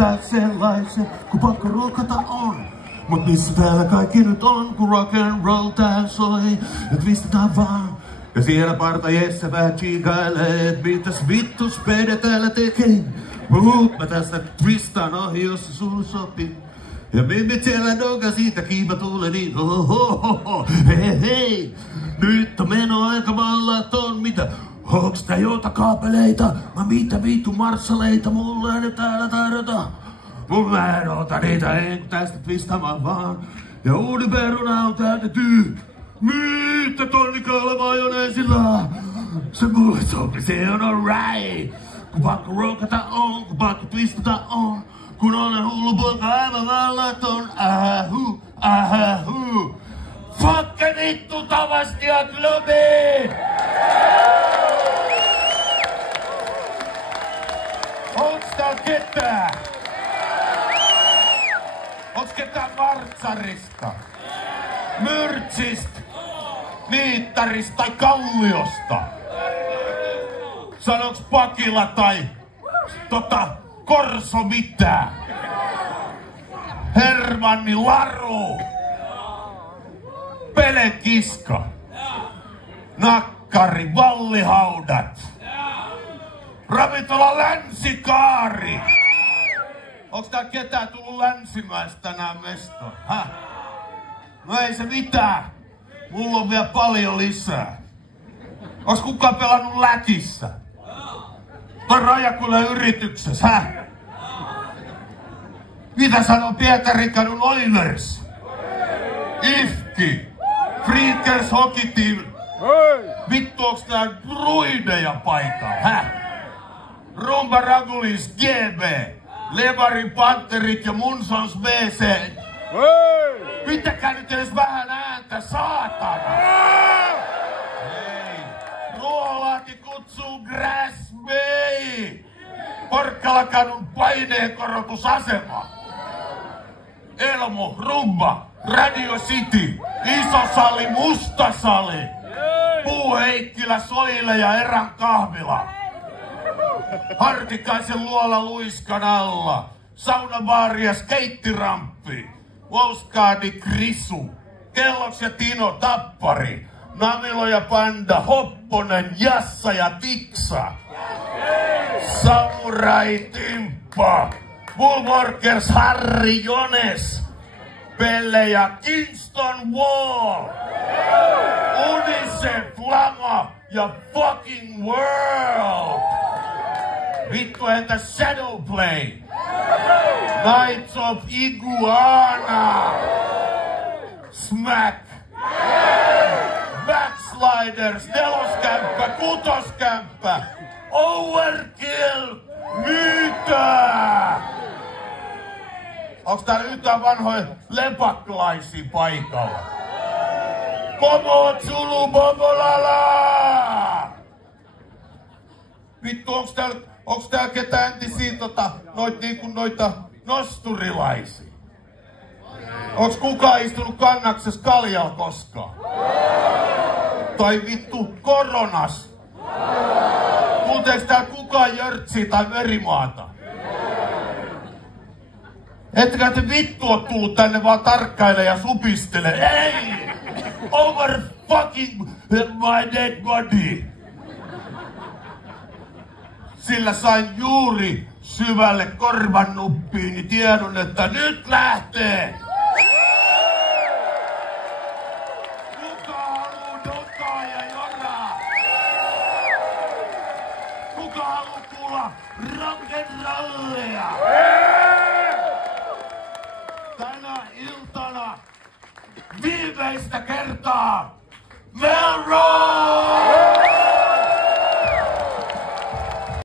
Tää sellaisen, kun pakko ruokata on. Mut missä täällä kaikki nyt on, kun rock and roll täällä soi. Ja twistataan vaan. Ja siellä parta Jesse vähän chiikailee, et mitäs vittu Spede täällä tekee. Mut mä tästä twistaan ohi, jos se sulle sopii. Ja mimmit siellä noga siitä kiipa tuule niin hei hei. Nyt on menoaika mallaton mitä. Onks tää kaapeleita? Mä mitä vittu marssaleita mulle ei nyt täällä tarjota. Mun mä en ota niitä en tästä twistaamaan vaan. Ja uuden peruna on täytetty. Mitä tonnikalla majoneesilla? Se mulle sopi, se on alright. Kun pakko rookata on, kun pakko twistata on. Kun olen hullu poika aivan vallaton. Ahahu. Fucke vittu Tavastia klubi! Onks tää ketään? Onks ketään Vartsarista? Myrtsistä? Niittarista tai Kalliosta? Sanoks Pakila tai Korso mitään? Hermanni Laru? Pelekiska? Nakkari, Vallihaudat? Ravintola Länsikaari? Onks tää ketään tullut Länsimäistä tänään mestoon? Häh? No ei se mitään. Mulla on vielä paljon lisää. Onks kukaan pelannut Läkissä? Tai Rajakylän yrityksessä, häh? Mitä sanoo Pietarin Oilers? IFK? Freakers Hockey Team? Vittu onks nää druideja paikalla, häh? Rumba Ragulis GB? Levarin Panterit ja Munsons BC? Pitäkää nyt edes vähän ääntä, saatana! Hei! Ruoholahti kutsuu Grass Bay! Porkkalakadun paineenkorotusasema! Elmo, Rumba, Radio City, Iso sali, Musta sali! Puuheikkilä, Soile ja Erän kahvila! Hartikaisen luola luiskan alla! Saunabaari ja skeittiramppi! Wouskaadi Krisu! Kelloks ja Tino Tappari! Namilo ja Panda, Hopponen, Jassa ja Tiksa! Samurai Timppa! Bullworkers Harri Jones! Pelle ja Kingston Wall! Unicef Lama ja Fucking World! Vittu entä Shadowplay? Knights of Iguana! Smack! Backsliders, neloskämppä, kutoskämppä! Overkill! Mitä? Onks täällä yhtään vanhoja lepaklaisia paikalla? Komo Zulu Bombolala! Vittu, onks täällä ketään entisiä noita nosturilaisia? Onks kukaan istunut kannaksessa kaljalla koskaan? Tai vittu koronas? Kuunteeks täällä kukaan jörtsiä tai merimaata? Ettekä te vittu oo tullut tänne vaan tarkkaile ja supistele. Ei! Over fucking my dead body! Sillä sain juuri syvälle korvannuppiini tiedon, että nyt lähtee! Kuka haluu dokaa ja joraa? Kuka haluu kuulla rock'n'rollia? Tänä iltana viimeistä kertaa Melrose!